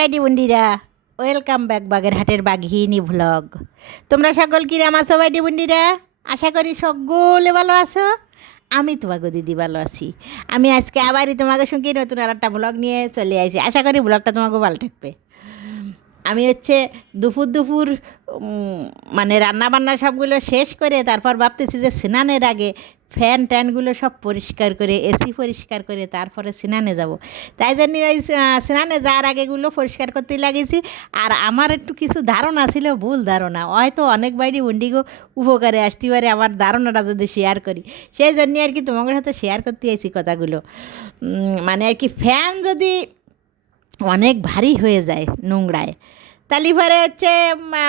বাইডি বন্ডিরা welcome back বাগেরহাটের বাঘিনী vlog তোমরা সকল কিরাম আছো বাইডি বন্ডিরা আশা করি সকলে ভালো আছো। আমি তোমাকে দিদি ভালো আছি। আমি আজকে আবারই তোমাকে সঙ্গে নতুন আর একটা ব্লগ নিয়ে চলে আসি আশা করি ব্লগটা তোমাকে ভালো থাকবে। আমি হচ্ছে দুপুর দুপুর মানে রান্না বান্না সবগুলো শেষ করে তারপর ভাবতেছি যে স্নানের আগে ফ্যান ট্যানগুলো সব পরিষ্কার করে, এসি পরিষ্কার করে তারপরে স্নানে যাব। তাই জন্য ওই স্নানে যাওয়ার আগেগুলো পরিষ্কার করতে লাগিয়েছি। আর আমার একটু কিছু ধারণা ছিল, ভুল ধারণা। হয়তো অনেক বাইরে উন্ডিগো উপকারে আসতে পারে, আমার ধারণাটা যদি শেয়ার করি। সেই জন্য আর কি তোমাদের সাথে শেয়ার করতে আইছি কথাগুলো। মানে আর কি ফ্যান যদি অনেক ভারী হয়ে যায় নোংরায় তালি পরে হচ্ছে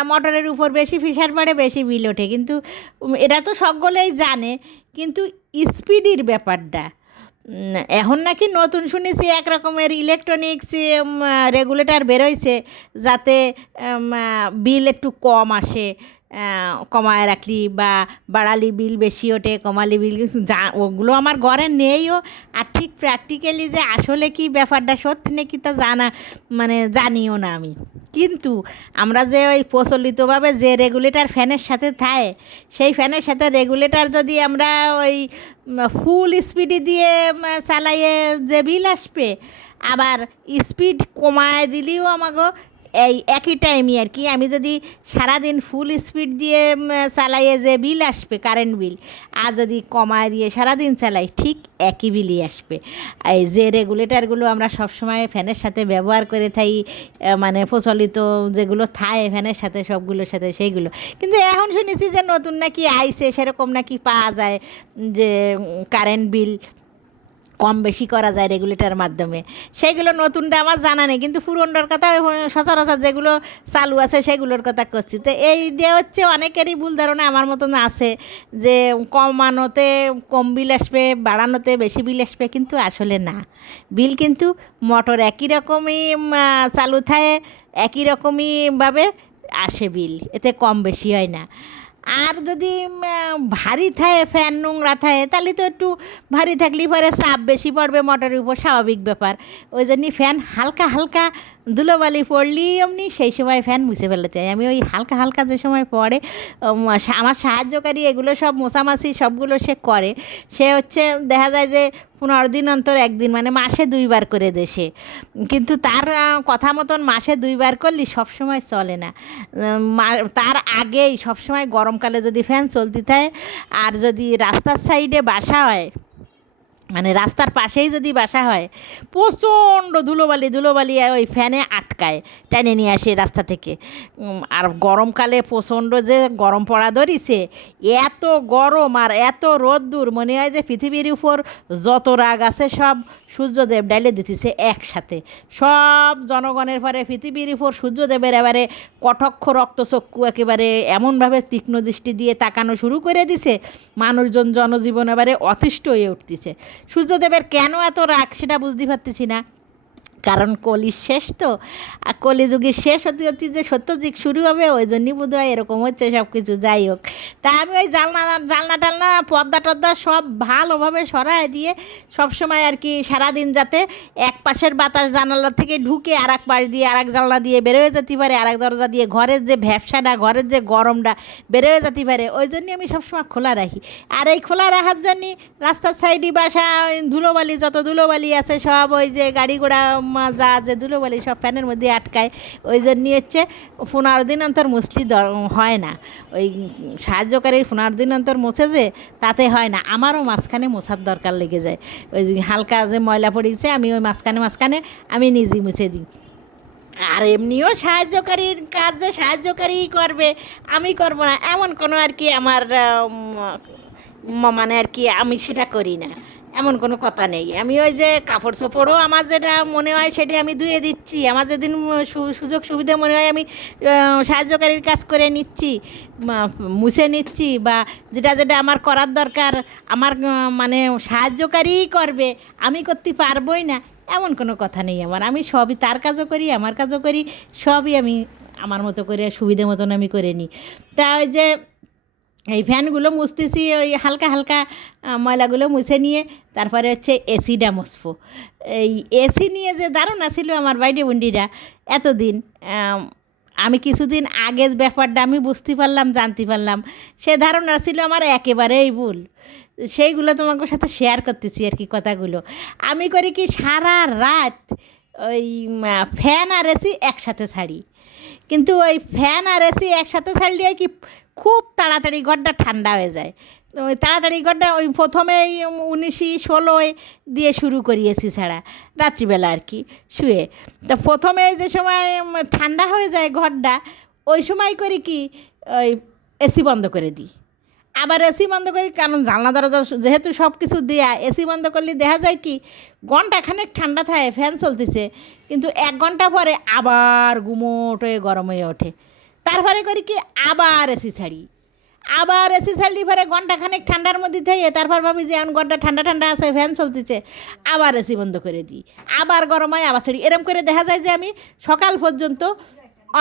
মটরের উপর বেশি ফিসার পড়ে বেশি বিল ওঠে। কিন্তু এটা তো সকলেই জানে, কিন্তু স্পিডির ব্যাপারটা এখন নাকি নতুন শুনেছি এক রকমের ইলেকট্রনিক্স রেগুলেটর বেরোইছে, যাতে বিল একটু কম আসে কমায় রাখলি বা বাড়ালি বিল বেশি ওঠে, কমালি বিল যা, ওগুলো আমার ঘরে নেইও। আর ঠিক প্র্যাকটিক্যালি যে আসলে কি ব্যাপারটা সত্যি নাকি তা জানা মানে জানিও না আমি। কিন্তু আমরা যে ওই প্রচলিতভাবে যে রেগুলেটর ফ্যানের সাথে থাকে সেই ফ্যানের সাথে রেগুলেটর যদি আমরা ওই ফুল স্পিডে দিয়ে চালাইয়ে যে বিল আসবে, আবার স্পিড কমায় দিলেও আমাকে এই একই টাইমই আর কি। আমি যদি সারাদিন ফুল স্পিড দিয়ে চালাইয়ে যে বিল আসবে কারেন্ট বিল আর যদি কমায় দিয়ে সারাদিন চালাই, ঠিক একই বিলই আসবে। এই যে রেগুলেটরগুলো আমরা সবসময় ফ্যানের সাথে ব্যবহার করে থাই মানে প্রচলিত যেগুলো থায় ফ্যানের সাথে, সবগুলোর সাথে সেইগুলো। কিন্তু এখন শুনেছি যে নতুন নাকি আইসে সেরকম নাকি পাওয়া যায় যে কারেন্ট বিল কম বেশি করা যায় রেগুলেটার মাধ্যমে। সেইগুলো নতুনটা আমার জানা নেই, কিন্তু পুরনোর কথা সচরাচর যেগুলো চালু আছে সেগুলোর কথা করছি। তো এই যে হচ্ছে অনেকেরই ভুল ধারণা আমার মতন আছে যে কমানোতে কম বিল আসবে, বাড়ানোতে বেশি বিল আসবে, কিন্তু আসলে না। বিল কিন্তু মোটর একই রকমই চালু থাকে একই রকমইভাবে আসে বিল, এতে কম বেশি হয় না। আর যদি ভারী থাকে ফ্যান নোংরা থাকে তাহলে তো একটু ভারী থাকলে পরে চাপ বেশি পড়বে, মোটরের উপর স্বাভাবিক ব্যাপার। ওই জন্যই ফ্যান হালকা হালকা ধুলোবালি পড়লি এমনি সেই সময় ফ্যান মুছে ফেলতে চাই আমি ওই হালকা হালকা যে সময় পড়ে আমার সাহায্যকারী এগুলো সব মোছামাছি সবগুলো সে করে। সে হচ্ছে, দেখা যায় যে পনেরো দিন অন্তর একদিন মানে মাসে দুইবার করে দেশে। কিন্তু তার কথা মতন মাসে দুইবার করলে সবসময় চলে না। তার আগেই সবসময় গরমকালে যদি ফ্যান চলতে থাকে, আর যদি রাস্তার সাইডে বাসা হয় মানে রাস্তার পাশেই যদি বাসা হয়, প্রচণ্ড ধুলোবালি ধুলোবালি ওই ফ্যানে আটকায় টেনে নিয়ে আসে রাস্তা থেকে। আর গরমকালে প্রচণ্ড যে গরম পড়া ধরিছে, এত গরম আর এত রোদ্দুর, মনে হয় যে পৃথিবীর উপর যত রাগ আছে সব সূর্যদেব ডাইলে দিতেছে একসাথে। সব জনগণের পরে পৃথিবীর উপর সূর্যদেবের এবারে কটক্ষ, রক্তচক্ষু একেবারে এমনভাবে তীক্ষ্ণ দৃষ্টি দিয়ে তাকানো শুরু করে দিছে, মানুষজন জনজীবন এবারে অতিষ্ঠ হয়ে উঠতেছে। সূর্যদেবের কেন এত রাগ সেটা বুঝতে পারতেছি না। কারণ কলির শেষ তো। আর কলিযুগের শেষ হতে হতে যে সত্যযুগ শুরু হবে, ওই জন্যই বোধ হয় এরকম হচ্ছে সব কিছু যাই হোক, তা আমি ওই জালনা জালনা টালনা, পর্দা টর্দা সব ভালোভাবে সরায় দিয়ে সবসময় আর কি সারাদিন যাতে এক পাশের বাতাস জানালা থেকে ঢুকে আর এক পাশ দিয়ে আর এক জানলা দিয়ে বেরোয় যেতে পারে আর এক দরজা দিয়ে ঘরের যে ভ্যাবসাটা, ঘরের যে গরমটা বেরোয় যেতে পারে, ওই জন্যই আমি সবসময় খোলা রাখি। আর এই খোলা রাখার জন্যই রাস্তার সাইডে বাসা ধুলোবালি, যত ধুলোবালি আছে সব ওই যে গাড়ি ঘোড়া মা যা যে ধুলোবালি সব ফ্যানের মধ্যে আটকায়, ওই জন্যই হচ্ছে পনেরো দিন অন্তর মুসলি হয় না। ওই সাহায্যকারী পনেরো দিন অন্তর মুছে যে, তাতে হয় না। আমারও মাঝখানে মোছার দরকার লেগে যায়। ওই হালকা যে ময়লা পড়েছে, আমি ওই মাঝখানে মাঝখানে আমি নিজেই মুছে দিই। আর এমনিও সাহায্যকারীর কাজ যে সাহায্যকারীই করবে, আমি করব না। এমন কোনো আর কি আমার মানে আর কি আমি সেটা করি না। এমন কোনো কথা নেই। আমি ওই যে কাপড় চোপড়ও আমার যেটা মনে হয় সেটা আমি ধুয়ে দিচ্ছি। আমার যেদিন সুযোগ সুবিধা মনে হয় আমি সাহায্যকারীর কাজ করে নিচ্ছি মুছে নিচ্ছি বা যেটা যেটা আমার করার দরকার, আমার মানে সাহায্যকারীই করবে, আমি করতে পারবই না, এমন কোনো কথা নেই আমার। আমি সবই তার কাজও করি, আমার কাজও করি, সবই আমি আমার মতো করে সুবিধে মতন আমি করে নিই। তা ওই যে এই ফ্যানগুলো মুছতেছি ওই হালকা হালকা ময়লাগুলো মুছে নিয়ে তারপরে হচ্ছে এসিটা মুছবো। এই এসি নিয়ে যে ধারণা ছিল আমার বাইরে বন্ডিরা এতদিন আম, আমি কিছুদিন আগের ব্যাপারটা আমি বুঝতে পারলাম জানতে পারলাম। সে ধারণা ছিল আমার একেবারেই ভুল। সেইগুলো তোমাকে সাথে শেয়ার করতেছি আর কি কথাগুলো। আমি করি কি সারা রাত ওই ফ্যান আর এসি একসাথে ছাড়ি। কিন্তু ওই ফ্যান আর এসি একসাথে ছাড়লে কি খুব তাড়াতাড়ি ঘরটা ঠান্ডা হয়ে যায়। ওই তাড়াতাড়ি ঘরটা ওই প্রথমেই উনিশি ষোলোয় দিয়ে শুরু করি এসি ছাড়া, রাত্রিবেলা আর কি, শুয়ে। তা প্রথমে যে সময় ঠান্ডা হয়ে যায় ঘরটা, ওই সময় করি কি, ওই এসি বন্ধ করে দিই। আবার এসি বন্ধ করি, কারণ জানলা, দরজা যেহেতু সব কিছু দেয়া এসি বন্ধ করলে দেখা যায় কি ঘন্টাখানেক ঠান্ডা থাকে ফ্যান চলতেছে, কিন্তু এক ঘণ্টা পরে আবার গুমোট হয়ে গরম হয়ে ওঠে। তারপরে করি কি, আবার এসি ছাড়ি। আবার এসি ছাড়লি পরে ঘন্টাখানেক ঠান্ডার মধ্যে থেকে তারপর ভাবি যে, এখন ঘরটা ঠান্ডা ঠান্ডা আছে ফ্যান চলতেছে, আবার এসি বন্ধ করে দিই। আবার গরম হয়, আবার ছাড়ি। এরম করে দেখা যায় যে, আমি সকাল পর্যন্ত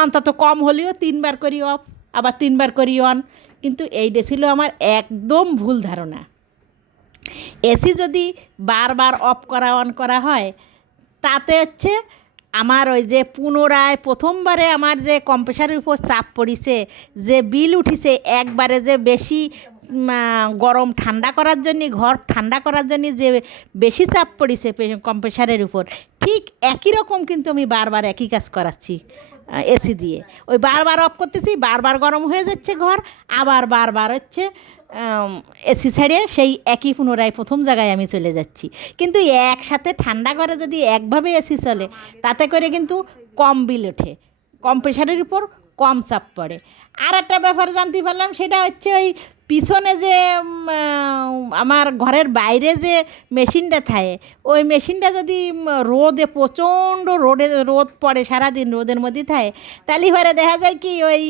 অন্তত কম হলেও তিনবার করি অফ আবার তিনবার করি অন কিন্তু এইটা ছিল আমার একদম ভুল ধারণা। এসি যদি বারবার অফ করা অন করা হয়, তাতে হচ্ছে আমার ওই যে পুনরায় প্রথমবারে আমার যে কম্প্রেসারের উপর চাপ পড়িছে, যে বিল উঠিছে, একবারে যে বেশি গরম ঠান্ডা করার জন্য, ঘর ঠান্ডা করার জন্য যে বেশি চাপ পড়িছে কম্প্রেসারের উপর, ঠিক একই রকম কিন্তু আমি বারবার একই কাজ করাচ্ছি এসি দিয়ে। ওই বারবার অফ করতেছি, বারবার গরম হয়ে যাচ্ছে ঘর, আবার বারবার হচ্ছে এসি ছেড়ে সেই একই পুনরায় প্রথম জায়গায় আমি চলে যাচ্ছি। কিন্তু একসাথে ঠান্ডা ঘরে যদি একভাবে এসি চলে, তাতে করে কিন্তু কম বিল ওঠে, কম প্রেশারের উপর কম চাপ পড়ে। আর একটা ব্যাপার জানতে পারলাম, সেটা হচ্ছে ওই পিছনে যে আমার ঘরের বাইরে যে মেশিনটা থাকে, ওই মেশিনটা যদি রোদে, প্রচণ্ড রোদে, রোদ পড়ে, সারাদিন রোদের মধ্যে থাকে, তাহলে এবারে দেখা যায় কি, ওই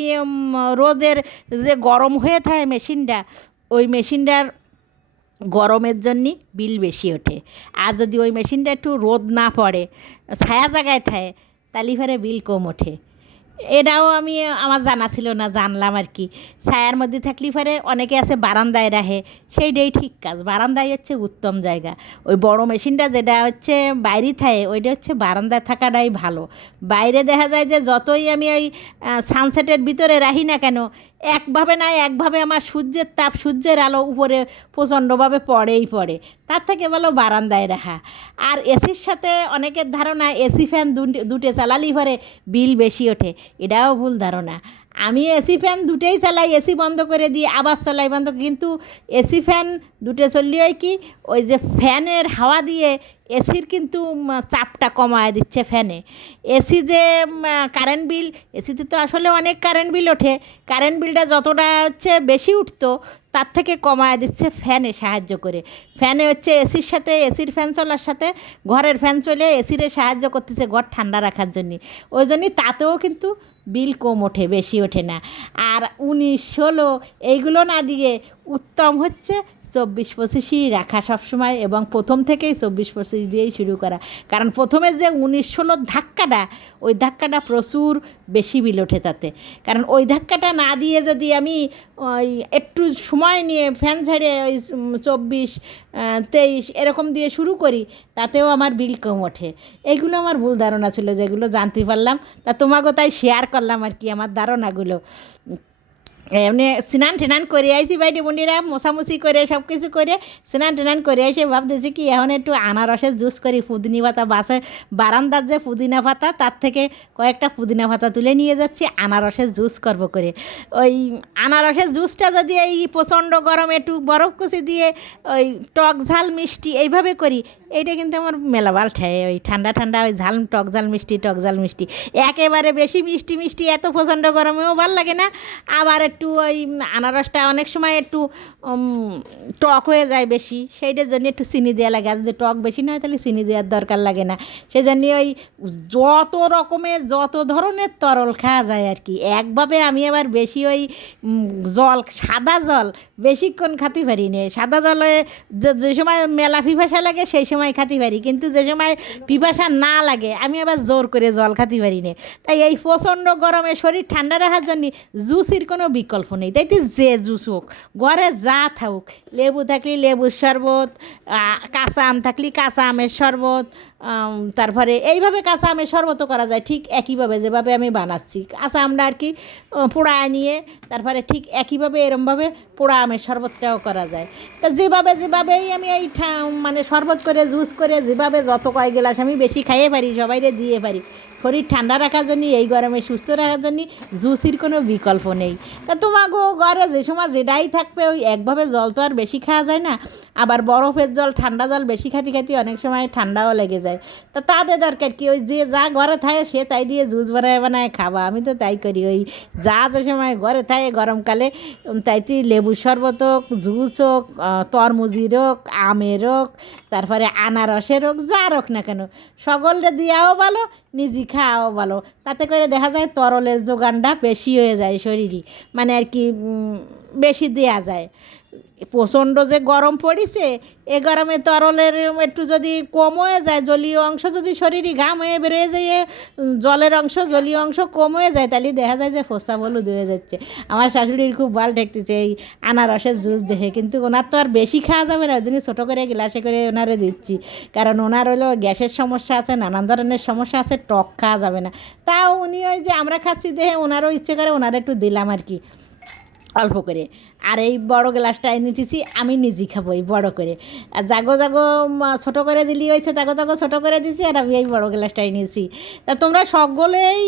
রোদের যে গরম হয়ে থাকে মেশিনটা, ওই মেশিনটার গরমের জন্য বিল বেশি ওঠে। আর যদি ওই মেশিনটা একটু রোদ না পড়ে, ছায়া জায়গায় থাকে, তাহলে ফেরে বিল কম ওঠে। এটাও আমি, আমার জানা ছিল না, জানলাম আর কি। ছায়ার মধ্যে থাকলে পরে অনেকে আছে বারান্দায় রাখে, সেইটাই ঠিক কাজ। বারান্দায় হচ্ছে উত্তম জায়গা। ওই বড় মেশিনটা যেটা হচ্ছে বাইরে থাকে, ওইটা হচ্ছে বারান্দায় থাকাটাই ভালো। বাইরে দেখা যায় যে যতই আমি ওই সানসেটের ভিতরে রাখি না কেন একভাবে না, একভাবে আমার সূর্যের তাপ, সূর্যের আলো উপরে প্রচণ্ডভাবে পড়েই পড়ে। তার থেকে বলো বারান্দায় রাখা। আর এসির সাথে অনেকের ধারণা, এসি ফ্যান দুটে চালালি পরে বিল বেশি ওঠে। এটাও ভুল ধারণা। আমি এসি ফ্যান দুটোই চালাই এসি বন্ধ করে দিই আবার চালাই বন্ধ কিন্তু এসি ফ্যান দুটো চললে হয় কি, ওই যে ফ্যানের হাওয়া দিয়ে এসির কিন্তু চাপটা কমায় দিচ্ছে ফ্যানে। এসি যে কারেন্ট বিল এসিতে তো আসলে অনেক কারেন্ট বিল ওঠে। কারেন্ট বিলটা যতটা হচ্ছে বেশি উঠতো তার থেকে কমায় দিচ্ছে ফ্যানে সাহায্য করে। ফ্যানে হচ্ছে এসির সাথে এসির ফ্যান চলার সাথে ঘরের ফ্যান চলে এসিরে সাহায্য করতেছে ঘর ঠান্ডা রাখার জন্যে। ওই জন্যই তাতেও কিন্তু বিল কম ওঠে, বেশি ওঠে না। আর উনিশ, ষোলো, এইগুলো না দিয়ে উত্তম হচ্ছে চব্বিশ পঁচিশই রাখা সবসময় এবং প্রথম থেকেই চব্বিশ পঁচিশ দিয়েই শুরু করা। কারণ প্রথমে যে উনিশ ষোলোর ধাক্কাটা, ওই ধাক্কাটা প্রচুর বেশি বিল ওঠে তাতে। কারণ ওই ধাক্কাটা না দিয়ে যদি আমি ওই একটু সময় নিয়ে ফ্যান ছেড়ে ওই চব্বিশ তেইশ এরকম দিয়ে শুরু করি, তাতেও আমার বিল কম ওঠে। এইগুলো আমার ভুল ধারণা ছিল, যেগুলো জানতে পারলাম। তা তোমাকেও তাই শেয়ার করলাম আর কি, আমার ধারণাগুলো। এমনি স্নান টেনান করে আইসি বাইরে বন্ডিরা, মশামশি করে সব কিছু করে স্নান টেনান করে এসে ভাবতেছি কি, এখন একটু আনারসের জুস করি, পুদিনি পাতা, বাসে বারান্দার যে পুদিনা পাতা, তার থেকে কয়েকটা পুদিনা পাতা তুলে নিয়ে যাচ্ছি, আনারসের জুস করব করে। ওই আনারসের জুসটা যদি এই প্রচণ্ড গরমে একটু বরফ কুচি দিয়ে, ওই টক ঝাল মিষ্টি এইভাবে করি, এইটা কিন্তু আমার মেলাবাল ঠায় ওই ঠান্ডা ঠান্ডা ওই ঝাল, টক ঝাল মিষ্টি, টক ঝাল মিষ্টি। একেবারে বেশি মিষ্টি মিষ্টি এত প্রচণ্ড গরমেও ভালো লাগে না, আবার একটু ওই আনারসটা অনেক সময় একটু টক হয়ে যায় বেশি। সেইটার জন্য একটু চিনি দেওয়া লাগে। আর যদি টক বেশি না হয় তাহলে চিনি দেওয়ার দরকার লাগে না। সেই জন্য ওই যত রকমের, যত ধরনের তরল খাওয়া যায় আর কি, একভাবে আমি আবার বেশি ওই জল, সাদা জল বেশিক্ষণ খাতে পারি না। সাদা জলে যে- সময় মেলা পিপাসা লাগে, সেই সময় খাতে পারি। কিন্তু যে সময় পিপাসা না লাগে, আমি আবার জোর করে জল খাতে পারি না। তাই এই প্রচণ্ড গরমে শরীর ঠান্ডা রাখার জন্য জুসির কোনো বিকল্প বিকল্প নেই। তাই তো যে জুস হোক, ঘরে যা থাকুক, লেবু থাকলে লেবুর শরবত কাঁচা আম থাকলে কাঁচা আমের শরবত তারপরে এইভাবে কাঁচা আমের শরবতও করা যায় ঠিক একইভাবে যেভাবে আমি বানাচ্ছি। কাঁচা আমটা আর কি পোড়ায় নিয়ে তারপরে ঠিক একইভাবে এরমভাবে পোড়া আমের শরবতটাও করা যায়। তা যেভাবে যেভাবেই আমি এই মানে শরবত করে, জুস করে, যেভাবে যত কয় গেলাস আমি বেশি খাইয়ে পারি, সবাইরে দিয়ে পারি শরীর ঠান্ডা রাখার জন্য এই গরমে সুস্থ রাখার জন্য জুসির কোনো বিকল্প নেই। তা তোমাকেও ঘরে যে সময় যেটাই থাকবে ওই একভাবে জল তো আর বেশি খাওয়া যায় না। আবার বরফের জল ঠান্ডা জল বেশি খাতি খাতি অনেক সময় ঠান্ডাও লেগে যায়। তা তাদের দরকার কি? ওই যে যা ঘরে থাকে সে তাই দিয়ে জুস বানায় বানায় খাবা। আমি তো তাই করি। ওই যা যে সময় ঘরে থাকে গরমকালে উম, তাইতে লেবু শরবত হোক জুস হোক তরমুজির হোক আমের হোক তারপরে আনারসের হোক যা হোক না কেন সকলটা দিয়াও ভালো নিজে খাওয়াও ভালো। তাতে করে দেখা যায় তরলের যোগানটা বেশি হয়ে যায় শরীরে। মানে আর কি বেশি দেয়া যায়। প্রচণ্ড যে গরম পড়িছে, এ গরমে তরলের একটু যদি কম হয়ে যায়, জলীয় অংশ যদি শরীরে ঘাম হয়ে বেরোয় যায় জলের অংশ, জলীয় অংশ কম হয়ে যায়, তাহলে দেখা যায় যে ফোসা বলুদ হয়ে যাচ্ছে। আমার শাশুড়ির খুব ভালো ঠেকতেছে, এই আনারসের জুস দেখে। কিন্তু ওনার তো আর বেশি খাওয়া যাবে না, ওই জন্য ছোটো করে গ্লাসে করে ওনারে দিচ্ছি। কারণ ওনার হলো গ্যাসের সমস্যা আছে, নানান ধরনের সমস্যা আছে, টক খাওয়া যাবে না। তাও উনি ওই যে আমরা খাচ্ছি দেখে ওনারও ইচ্ছে করে, ওনার একটু দিলাম আর কি। অল্প করে। আর এই বড় গ্লাসটা নিতেছি, আমি নিজে খাব এই বড় করে। আর জাগো জাগো ছোট করে দিলি হয়েছে, জাগো জাগো ছোট করে দিচ্ছি আর আমি এই বড় গ্লাসটাই নিয়েছি। তা তোমরা সকলেই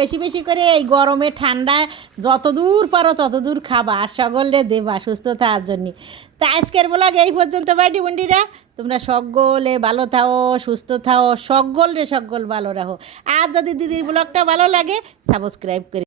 বেশি বেশি করে এই গরমে, ঠান্ডায় যত দূর পারো তত দূর খাবা, আর সকলে দেবা সুস্থ থাকার জন্য। তা আজকের ব্লগ এই পর্যন্ত বাইটি বন্ডিরা তোমরা সকলে ভালো থাও, সুস্থ থাও, সকলে সকল ভালো রাখো আর যদি দিদির ব্লগটা ভালো লাগে সাবস্ক্রাইব করে